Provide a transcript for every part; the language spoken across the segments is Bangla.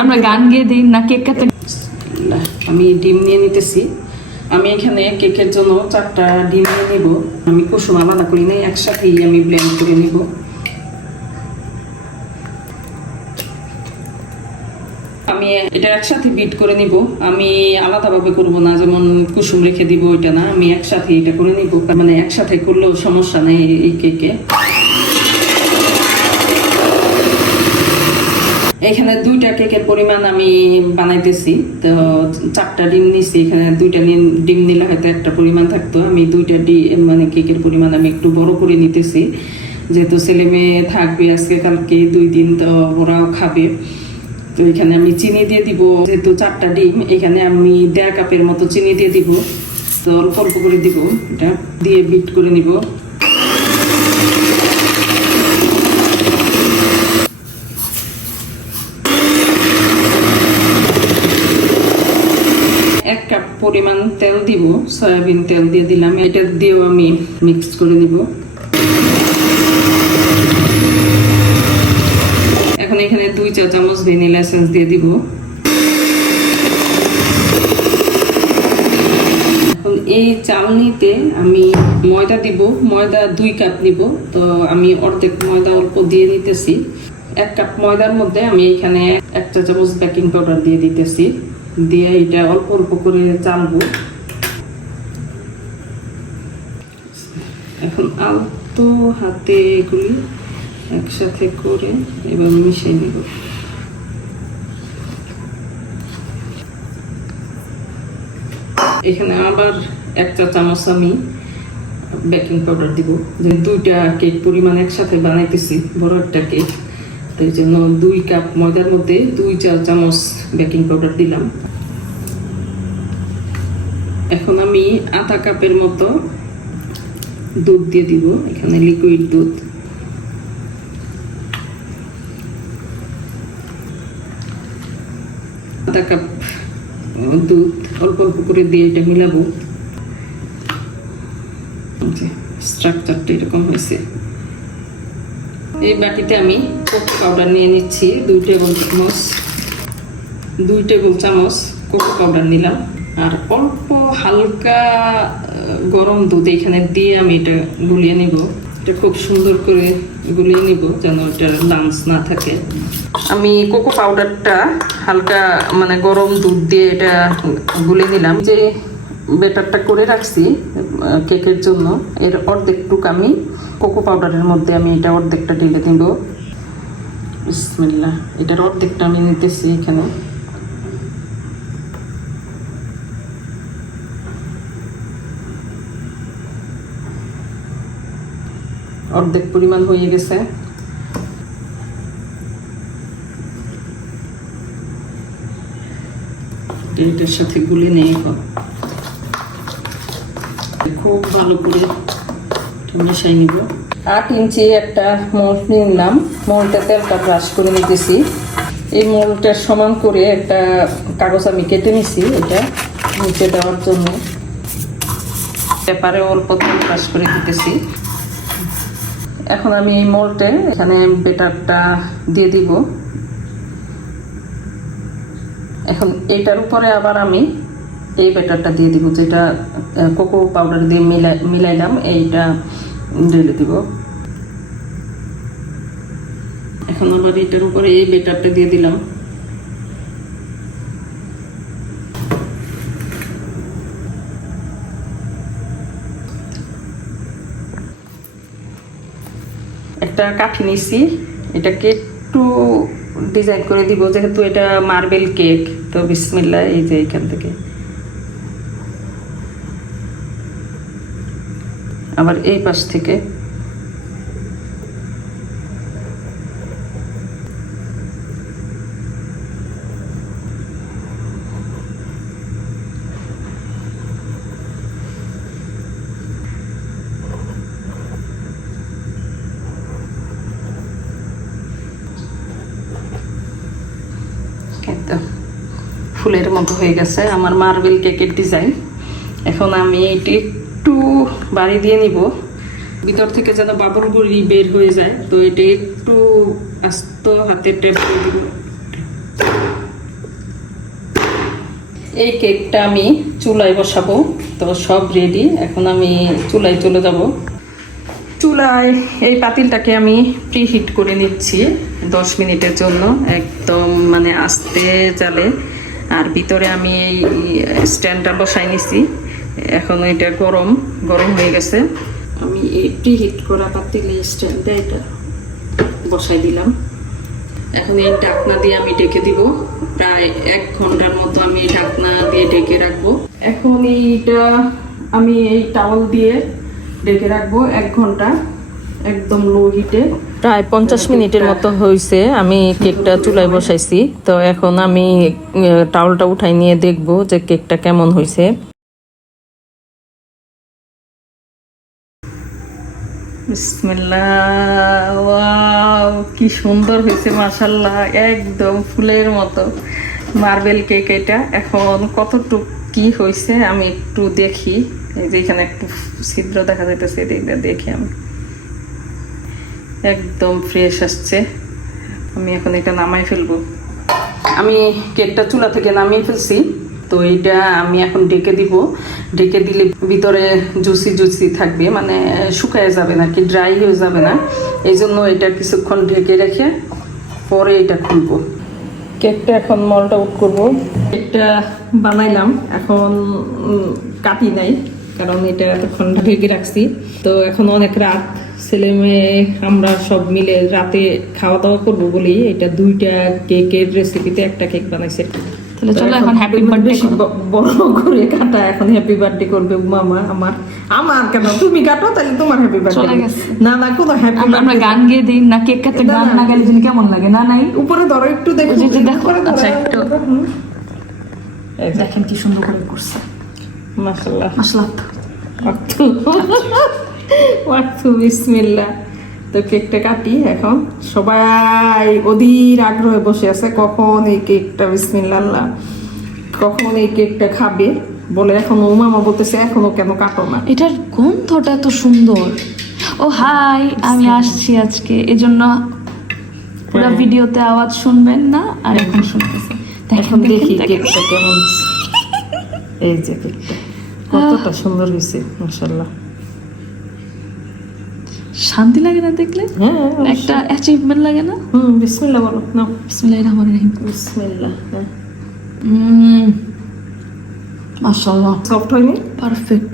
আমরা গান গেয়ে দিই না কেক কাটে না, আমি ডিম নিয়ে নিতেছি। আমি এখানে কেকের জন্য চারটা ডিম নিয়ে নিব। আমি কুসুম আলাদা করি নাই একসাথেই আমি ব্লেন্ড করে নিব। আমি এটা একসাথে বিট করে নিব। আমি আলাদাভাবে করব না যেমন কুসুম রেখে দিব ওইটা না। আমি একসাথে এটা করে নিব। মানে একসাথে করলেও সমস্যা নেই এই কেকে। এখানে দুইটা কেকের পরিমাণ আমি বানাইতেছি। তো চারটা ডিম নিছি, এখানে দুইটা ডিম নিলে হয়তো একটা পরিমাণ থাকতো। আমি দুইটা ডিম মানে কেকের পরিমাণ আমি একটু বড় করে নিতেছি। যেহেতু ছেলে মেয়ে থাকবে আজকে, কালকে দুই দিন তো ওরাও খাবে। তো এখানে আমি চিনি দিয়ে দিব। যেহেতু চারটা ডিম, এখানে আমি দেড় কাপের মতো চিনি দিয়ে দিব। তো অল্প অল্প করে দিব। এটা দিয়ে বিট করে নিব এক কাপ পরিমাণ তেল দিব, সয়াবিন তেল দিয়ে দিলাম, এটা দিয়েও আমি মিক্স করে দিব। এখন এখানে দুই চা চামচ ভ্যানিলা এসেন্স দিয়ে দিব। এই চালনিতে আমি ময়দা দিব, ময়দা দুই কাপ নিব, তো আমি অর্ধেক ময়দা অল্প দিয়ে দিতেছি। এক কাপ ময়দার মধ্যে আমি এখানে এক চা চামচ বেকিং পাউডার দিয়ে দিতেছি। দিয়ে এটা অল্প অল্প করে চালবো এখন আলতো হাতে এগুলি একসাথে করে এবার মিশিয়ে নিব। এখানে আবার এক চা চামচ আমি বেকিং পাউডার দিব। যে দুইটা কেক পরিমাণ একসাথে বানাইতেছি, বড় একটা কেক। তো এই জন্য দুই কাপ ময়দার মধ্যে দুই চা চামচ বেকিং পাউডার দিলাম। এখন আমি আধা কাপের মতো দুধ দিয়ে দিব, এখানে লিকুইড দুধ। আধা কাপ দুধ, অল্প অল্প করে দিয়ে এটা মিলাবো। স্ট্রাকচারটা এরকম হয়েছে। এই বাটিতে আমি কোকো পাউডার নিয়ে নিচ্ছি, দুই টেবিল চামচ। দুই টেবিল চামচ কোকো পাউডার নিলাম। আর অল্প হালকা গরম দুধ এখানে দিয়ে আমি এটা গুলিয়ে নিব। এটা খুব সুন্দর করে গুলিয়ে নিব যেন এটার লাংস না থাকে। আমি কোকো পাউডারটা হালকা মানে গরম দুধ দিয়ে এটা গুলে নিলাম। যে বেটারটা করে রাখছি কেকের জন্য, এর অর্ধেকটুক আমি কোকো পাউডারের মধ্যে আমি এটা অর্ধেকটা ঢেলে দিব বিসমিল্লাহ, এটার অর্ধেকটা আমি নিতেছি এখানে। অর্ধেক পরিমাণ হয়ে গেছে। এটার সাথে গুলে নেই খুব ভালো করে মিশাই নিব। আট ইঞ্চি একটা মোল নিলাম। মোলটা তেলটা ব্রাশ করে নিতেছি। এই মোলটার সমান করে একটা কাগজ আমি কেটে নিছি এটা নিচে দেওয়ার জন্য। পেপারে অল্প তেল ব্রাশ করে দিতেছি। এখন আমি এই মোল্টে এখানে বেটারটা দিয়ে দিব। এখন এটার উপরে আবার আমি এই বেটারটা দিয়ে দিব, যেটা কোকো পাউডার দিয়ে মিলাই মিলাইলাম, এইটা ঢেলে দিব। এখন আবার এটার উপরে এই বেটারটা দিয়ে দিলাম। একটা কাঠি নিছি, এটাকে একটু ডিজাইন করে দিব, যেহেতু এটা মার্বেল কেক তো বিসমিল্লা এই যে এখান থেকে। আবার এই পাশ থেকে এই তো ফুলের মতো হয়ে গেছে। আমার মার্বেল কেকের ডিজাইন এখন আমি এটি একটু বাড়ি দিয়ে নিব। ভিতর থেকে যেন বাবুল গুড়ি বের হয়ে যায়, তো এটি একটু আস্ত হাতে টেপ করে দিব। এই কেকটা আমি চুলায় বসাবো, তো সব রেডি এখন আমি চুলায় চলে যাব। চুলায় এই পাতিলটাকে আমি প্রিহিট করে নিচ্ছি দশ মিনিটের জন্য, একদম মানে আস্তে চালে। আর ভিতরে আমি এই স্ট্যান্ডটা বসাই নিছি। এখন এটা গরম গরম হয়ে গেছে। আমি এই প্রিহিট করা পাতিলে স্ট্যান্ডটা এটা বসাই দিলাম। এখন এই ঢাকনা দিয়ে আমি ডেকে দিব। প্রায় এক ঘণ্টার মতো আমি ঢাকনা দিয়ে ডেকে রাখব। এখন এইটা আমি এই টাওয়াল দিয়ে ডেকে রাখব এক ঘণ্টা একদম লো হিটে প্রায় পঞ্চাশ মিনিটের মতো হয়েছে আমি কেকটা চুলায় বসাইছি। তো এখন আমি টাওয়ালটা উঠাই নিয়ে দেখব যে কেকটা কেমন হয়েছে ওয়াও কি সুন্দর হয়েছে মাশাল্লাহ একদম ফুলের মতো। মার্বেল কেক এটা। এখন কতটুক কি হয়েছে আমি একটু দেখি। এই যে এখানে একটু ছিদ্র দেখা যাইতেছে, এটা দেখি আমি। একদম ফ্রেশ আসছে। আমি এখন এটা নামাই ফেলব। আমি কেকটা চুলা থেকে নামিয়ে ফেলছি। তো এইটা আমি এখন ডেকে দিব। ডেকে দিলে ভিতরে জুসি জুসি থাকবে মানে শুকায় যাবে না কি ড্রাই হয়ে যাবে না। এই জন্য এটা কিছুক্ষণ ঢেকে রেখে পরে এটা খুলবো। কেকটা এখন মলটা আউট করব। কেকটা বানাইলাম, এখন কাটি নাই। কারণ এটা এতক্ষণ ঢেকে রাখছি। তো এখন অনেক রাত ছেলে মেয়ে আমরা সব মিলে রাতে খাওয়া দাওয়া করব বলি এটা দুইটা কেকের রেসিপিতে একটা কেক বানাইছে। তাহলে চলো এখন হ্যাপি বার্থডে বড় করে কাটা এখন হ্যাপি বার্থডে করবে মামা আমার। আমার কেন? তুমি কাটো তাহলে তোমার হ্যাপি বার্থডে না না কোনো হ্যাপি আমরা গান গেয়ে দিই না কেক কাটতে গান না। যেন কেমন লাগে? না নাই? উপরে ধরো একটু দেখো। দেখো, আচ্ছা, একটু। দেখেন কি সুন্দর করে করছে। ওয়াক্তু বিসমিল্লাহ। তো কেকটা কাটি এখন। সবাই অধীর আগ্রহে বসে আছে কখন এই কেকটা বিসমিল্লাহ কখন এই কেকটা খাবে? বলে এখন ও মামা বলতেছে এখনও কেন কাটো না? এটার গন্ধটা এত সুন্দর। ও হাই আমি আসছি আজকে। এজন্য পুরো হ্যাঁ। ভিডিওতে আওয়াজ শুনবেন না আর এখন শুনতেছে। এখন দেখি কেকটা কেমন। এই যে কেকটা। কতটা সুন্দর হয়েছে মাশাল্লাহ শান্তি লাগে না দেখলে? হ্যাঁ একটা অ্যাচিভমেন্ট লাগে না? হুম বিসমিল্লাহ বলো। না বিসমিল্লাহির রহমানির রহিম। বিসমিল্লাহ হ্যাঁ। মাশাআল্লাহ। সফট হয়নি? পারফেক্ট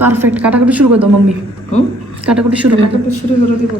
পারফেক্ট কাটাকুটি শুরু করে দাও মাম্মি। হুম? কাটাকুটি শুরু দাও শুরু করে দিব।